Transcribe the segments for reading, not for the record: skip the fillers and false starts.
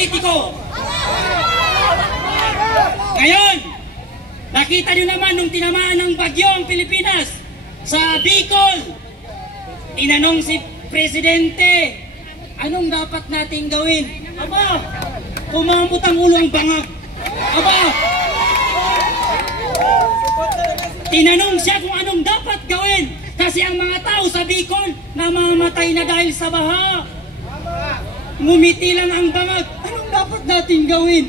politiko. Ngayon, nakita nyo naman nung tinamaan ng bagyo ang Pilipinas sa Bicol. Tinanong si Presidente, anong dapat nating gawin? Aba, kumamot ang ulo ang bangag. Aba, tinanong siya kung anong dapat gawin kasi ang mga tao sa Bicol namamatay na dahil sa baha. Ngumiti lang ang bangag. Anong dapat nating gawin?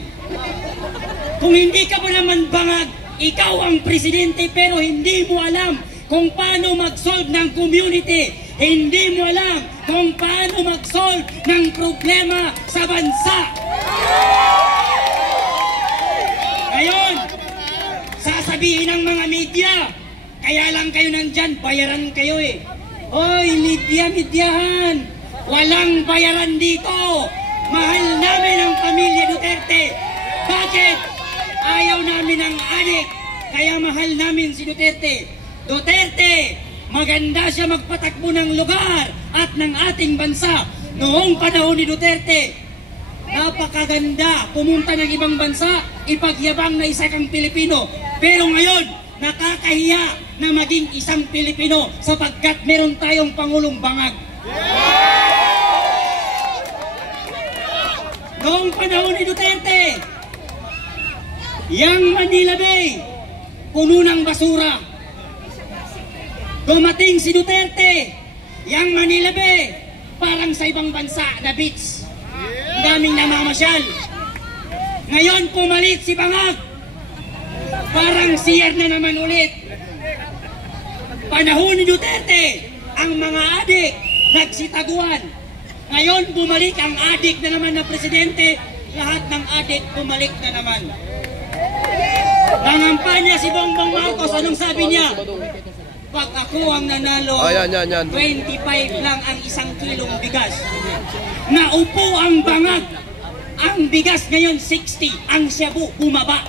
Kung hindi ka ba naman bangag, ikaw ang presidente pero hindi mo alam kung paano mag-solve ng community. Hindi mo alam kung paano mag-solve ng problema sa bansa. Ngayon, sasabihin ng mga media, kaya lang kayo nandyan, bayaran kayo eh. Hoy, media-medyahan, walang bayaran dito. Mahal namin ang pamilya Duterte. Bakit? Ayaw namin ang adik, kaya mahal namin si Duterte. Duterte, maganda siya magpatakbo ng lugar at ng ating bansa. Noong panahon ni Duterte, napakaganda pumunta ng ibang bansa, ipagyabang na isa kang Pilipino. Pero ngayon, nakakahiya na maging isang Pilipino sapagkat meron tayong Pangulong bangag. Noong panahon ni Duterte, yang Manila Bay, puno ng basura. Dumating si Duterte, yang Manila Bay, parang sa ibang bansa na beach. Ang daming namamasyal. Ngayon pumalit si Bangag, parang siyar na naman ulit. Panahon ni Duterte, ang mga adik nagsitaguan. Ngayon bumalik ang adik na naman na presidente, lahat ng adik bumalik na naman. Nangampanya si Bongbong Marcos, anong sabi niya? Pag ako ang nanalo, 25 lang ang 1 kilong bigas. Naupo ang Bangag. Ang bigas ngayon 60, ang shabu bumaba.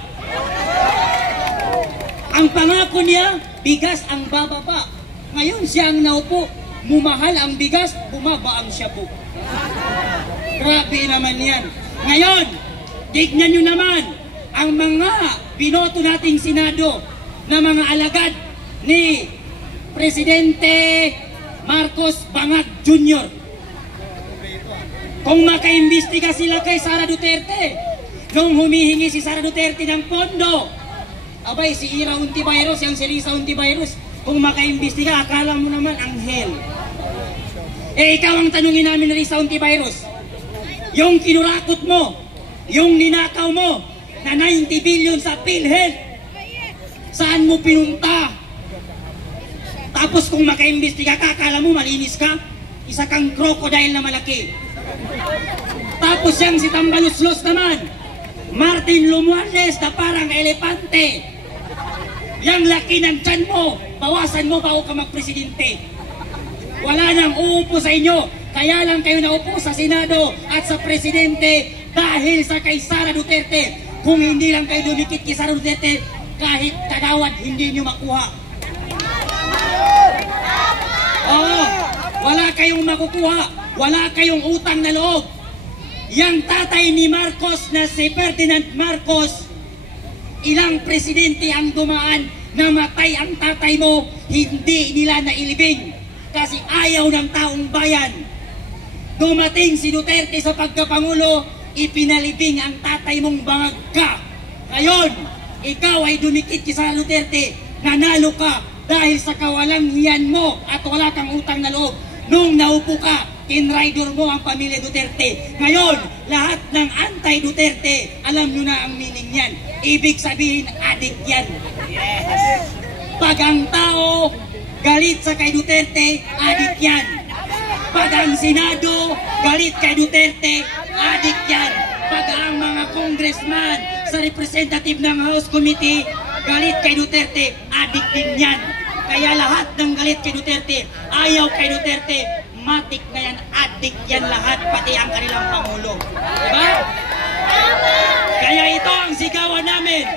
Ang pangako niya, bigas ang bababa. Ngayon siya ang naupo, mumahal ang bigas, bumaba ang shabu. Grabe naman yan. Ngayon, tignan nyo naman, ang mga binoto nating Senado na mga alagad ni Presidente Marcos Bangag Jr. Kung makaimbestiga sila kay Sara Duterte, nung humihingi si Sara Duterte ng pondo, abay si Ira Hontiveros, yung si Risa Hontiveros, kung makaimbestiga, akala mo naman anghel. Eh ikaw ang tanungin namin ni Risa Hontiveros, yung kinurakot mo, yung ninakaw mo, na 90 billion sa PhilHealth, saan mo pinunta? Tapos kung makaimbestiga ka, akala mo malinis ka? Isa kang crocodile na malaki. Tapos yang si Tambaluslos naman, Martin Romualdez na parang elepante. Yang laki ng tiyan mo, bawasan mo bago ka magpresidente. Wala nang uupo sa inyo, kaya lang kayo naupo sa Senado at sa presidente dahil sa kay Sara Duterte. Kung hindi lang kayo dumikit kay Sara Duterte, kahit kagawad hindi nyo makuha. Oo, wala kayong makukuha, wala kayong utang na loob. Yang tatay ni Marcos na si Ferdinand Marcos, ilang presidente ang dumaan, namatay ang tatay mo, hindi nila nailibing kasi ayaw ng taong bayan. Dumating si Duterte sa pagkapangulo, ipinalibing ang tatay mong bangag ka. Ngayon, ikaw ay dumikit kay Sara Duterte, nanalo ka dahil sa kawalang hiyan mo at wala kang utang na loob. Nung naupo ka, tinrider mo ang pamilya Duterte. Ngayon, lahat ng anti-Duterte, alam nyo na ang meaning yan. Ibig sabihin, adik yan. Yes. Pag ang tao galit sa kay Duterte, adik yan. Pag ang Senado galit kay Duterte, adik yan. Pag ang mga congressman sa representative ng House Committee galit kay Duterte, adik din yan. Kaya lahat ng galit kay Duterte, ayaw kay Duterte, matik na yan, adik yan lahat, pati ang kanilang Pangulo. Diba? Kaya ito ang sigawan namin.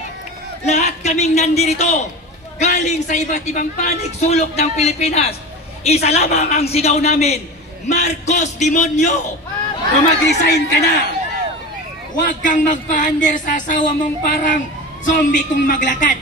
Lahat kaming nandirito, galing sa iba't ibang panig sulok ng Pilipinas. Isa lamang ang sigaw namin, Marcos Demonyo! Kung mag-resign ka na! huwag kang magpa-under sa asawa mong parang zombie kung maglakad.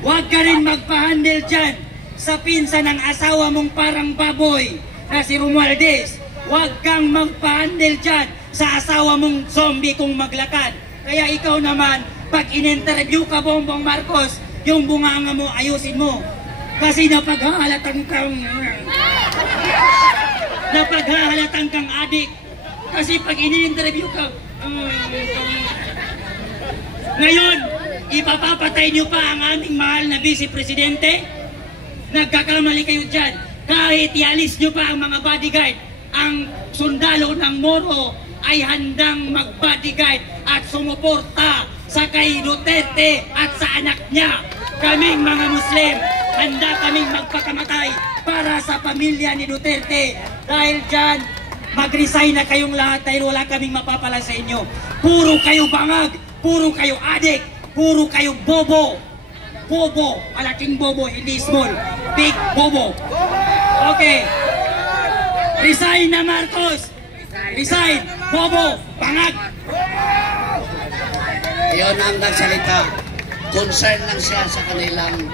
Huwag ka rin magpa-handle dyan sa pinsan ng asawa mong parang baboy na si Romualdez. Huwag kang magpa-handle dyan sa asawa mong zombie kung maglakad. Kaya ikaw naman, pag in-interview ka, Bongbong Marcos, yung bunganga mo, ayusin mo. Kasi napaghahalatang kang adik. Kasi pag in-interview ka, ngayon, ipapapatay niyo pa ang aming mahal na Vice Presidente? Nagkakamali kayo dyan. Kahit ialis niyo pa ang mga bodyguard, ang sundalo ng Moro ay handang mag-bodyguard at sumuporta sa kay Duterte at sa anak niya. Kaming mga Muslim, handa kaming magpakamatay para sa pamilya ni Duterte. Dahil dyan, mag-resign na kayong lahat dahil wala kaming mapapala sa inyo. Puro kayo bangag, puro kayo adik, puro kayo bobo. Bobo, malaking bobo, hindi small. Big bobo. Okay. Resign na Marcos. Resign. Bobo, bangag. Yun ang nagsalita. Concern lang siya sa kanilang